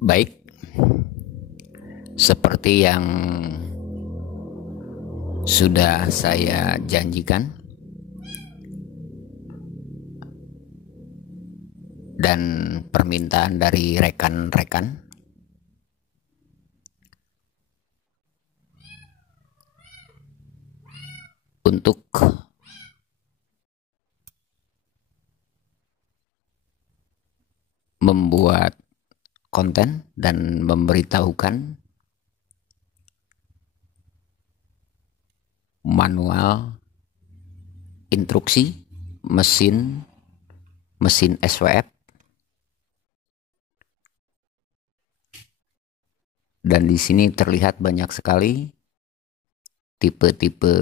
Baik, seperti yang sudah saya janjikan dan permintaan dari rekan-rekan untuk membuat konten dan memberitahukan manual instruksi mesin SWF, dan di sini terlihat banyak sekali tipe-tipe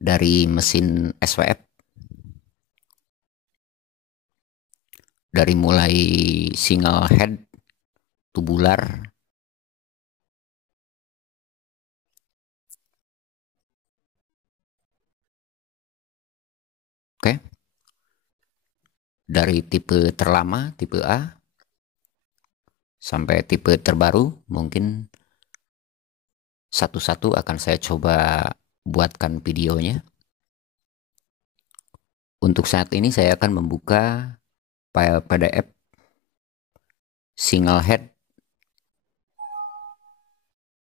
dari mesin SWF, dari mulai single head, tubular, oke, dari tipe terlama, tipe A, sampai tipe terbaru. Mungkin satu-satu akan saya coba buatkan videonya. Untuk saat ini saya akan membuka file PDF single head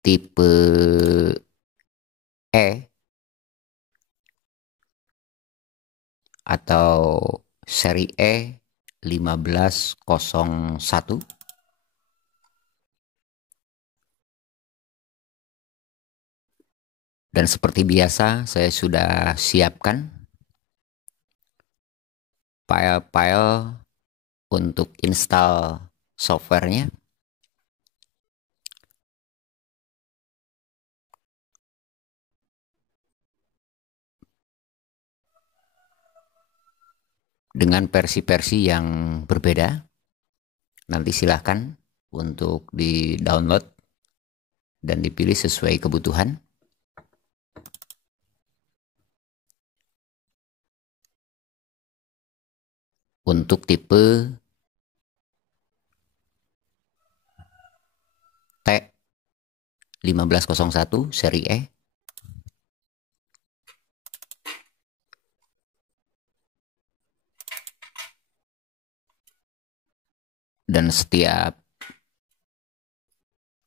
tipe E atau seri E1501. Dan seperti biasa saya sudah siapkan file-file untuk install softwarenya. Dengan versi-versi yang berbeda. Nanti silahkan untuk di-download dan dipilih sesuai kebutuhan. Untuk tipe T1501 seri E, dan setiap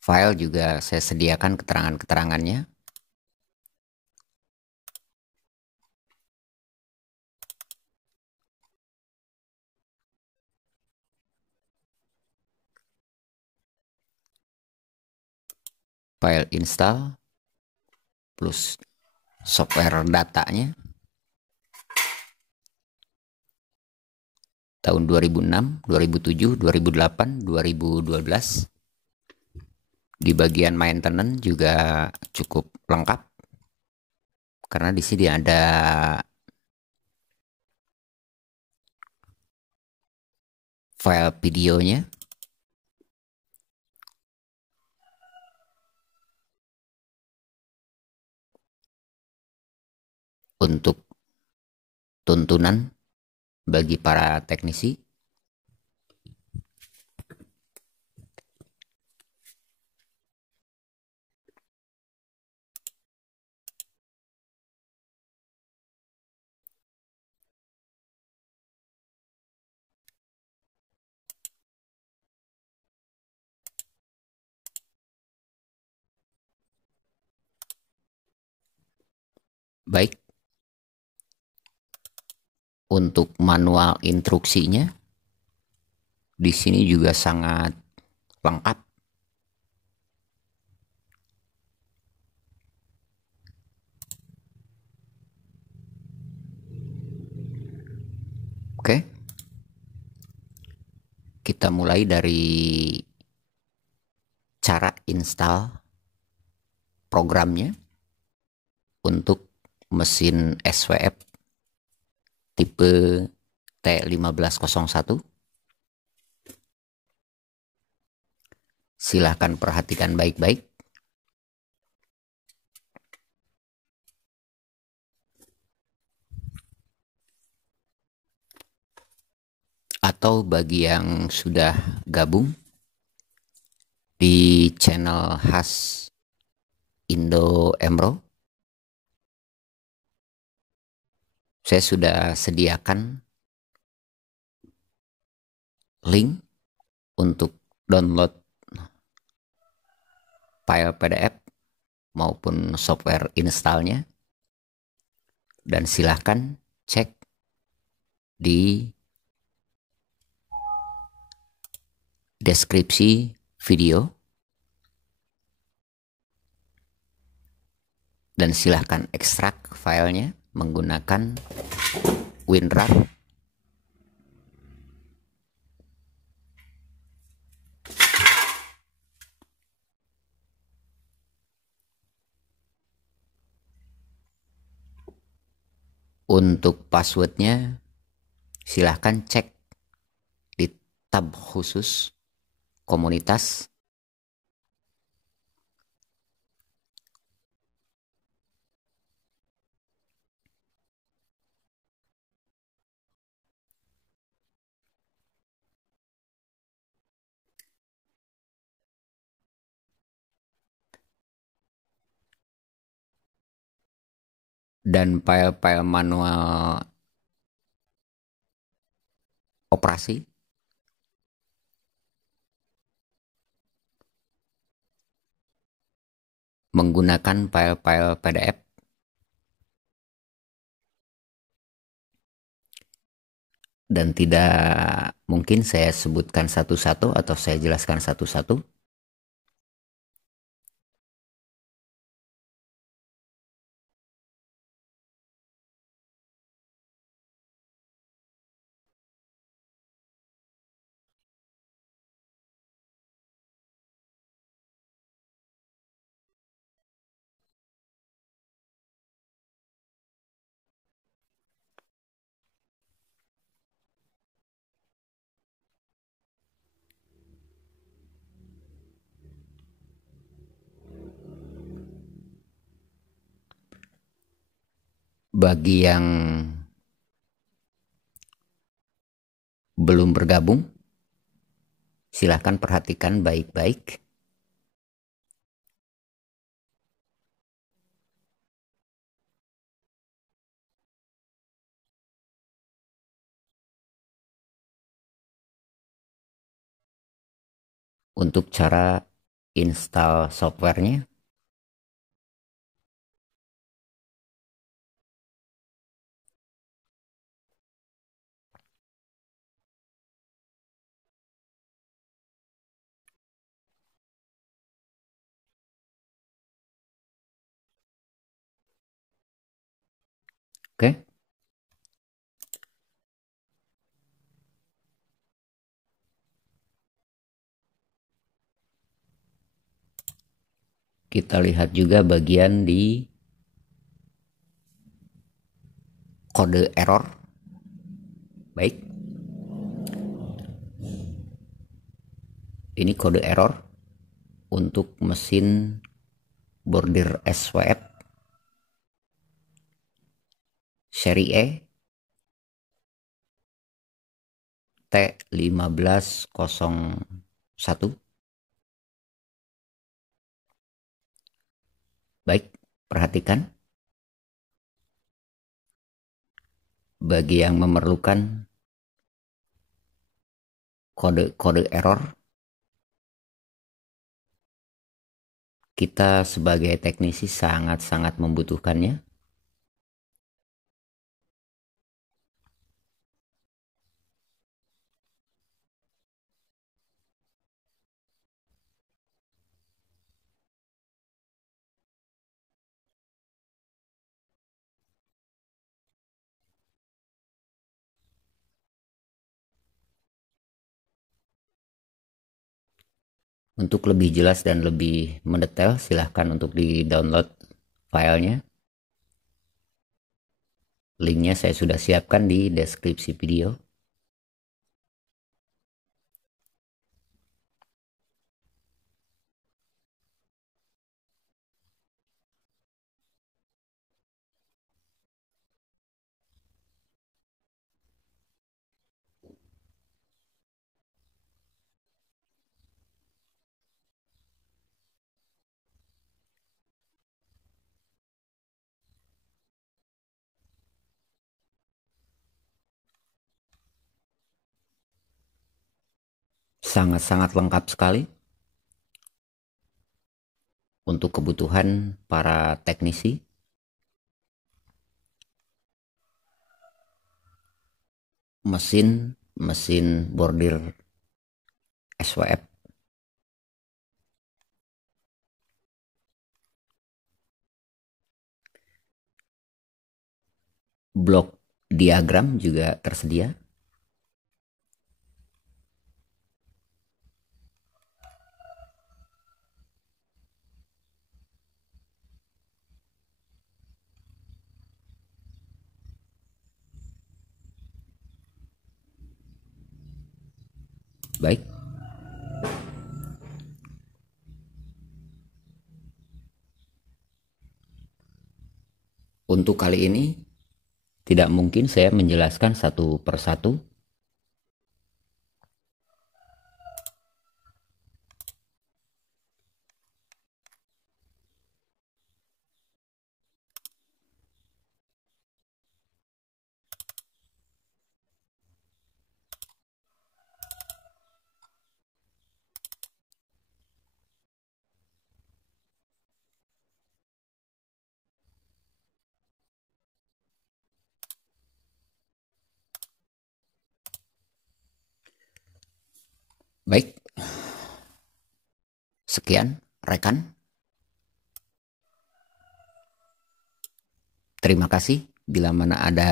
file juga saya sediakan keterangan-keterangannya. File install plus software datanya tahun 2006, 2007, 2008, 2012. Di bagian maintenance juga cukup lengkap karena di sini ada file videonya untuk tuntunan bagi para teknisi. Baik, untuk manual instruksinya di sini juga sangat lengkap. Oke, kita mulai dari cara install programnya untuk mesin SWF tipe T1501. Silahkan perhatikan baik-baik. atau bagi yang sudah gabung di channel khas Indo Emro, saya sudah sediakan link untuk download file PDF maupun software installnya, dan silahkan cek di deskripsi video, dan silahkan ekstrak filenya menggunakan WinRAR untuk passwordnya. Silahkan cek di tab khusus komunitas, dan file-file manual operasi menggunakan file-file PDF, dan tidak mungkin saya sebutkan satu-satu atau saya jelaskan satu-satu. Bagi yang belum bergabung, silahkan perhatikan baik-baik. Untuk cara install softwarenya, oke? Kita lihat juga bagian di kode error. Baik, ini kode error untuk mesin bordir SWF seri E T1501. Baik, perhatikan. Bagi yang memerlukan kode-kode error, kita sebagai teknisi sangat-sangat membutuhkannya. Untuk lebih jelas dan lebih mendetail, silahkan untuk di-download filenya. Linknya saya sudah siapkan di deskripsi video. sangat-sangat lengkap sekali untuk kebutuhan para teknisi. Mesin bordir SWF, blok diagram juga tersedia. Baik. Untuk kali ini tidak mungkin saya menjelaskan satu persatu. Baik. Sekian rekan. Terima kasih. Bila mana ada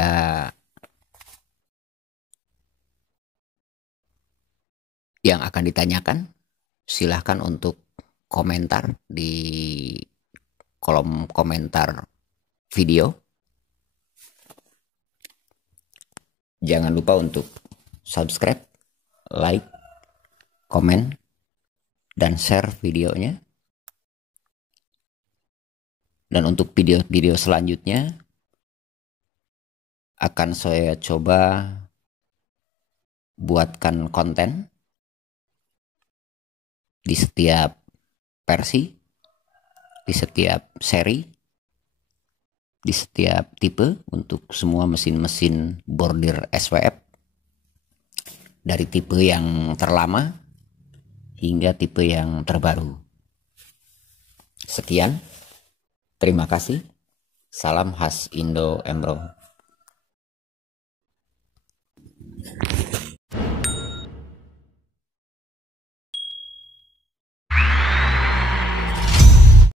yang akan ditanyakan, silahkan untuk komentar di kolom komentar video. Jangan lupa untuk subscribe, like, komen, dan share videonya. Dan untuk video-video selanjutnya akan saya coba buatkan konten di setiap versi, di setiap seri, di setiap tipe untuk semua mesin-mesin bordir SWF, dari tipe yang terlama hingga tipe yang terbaru. Sekian, terima kasih. Salam khas Indo Emro.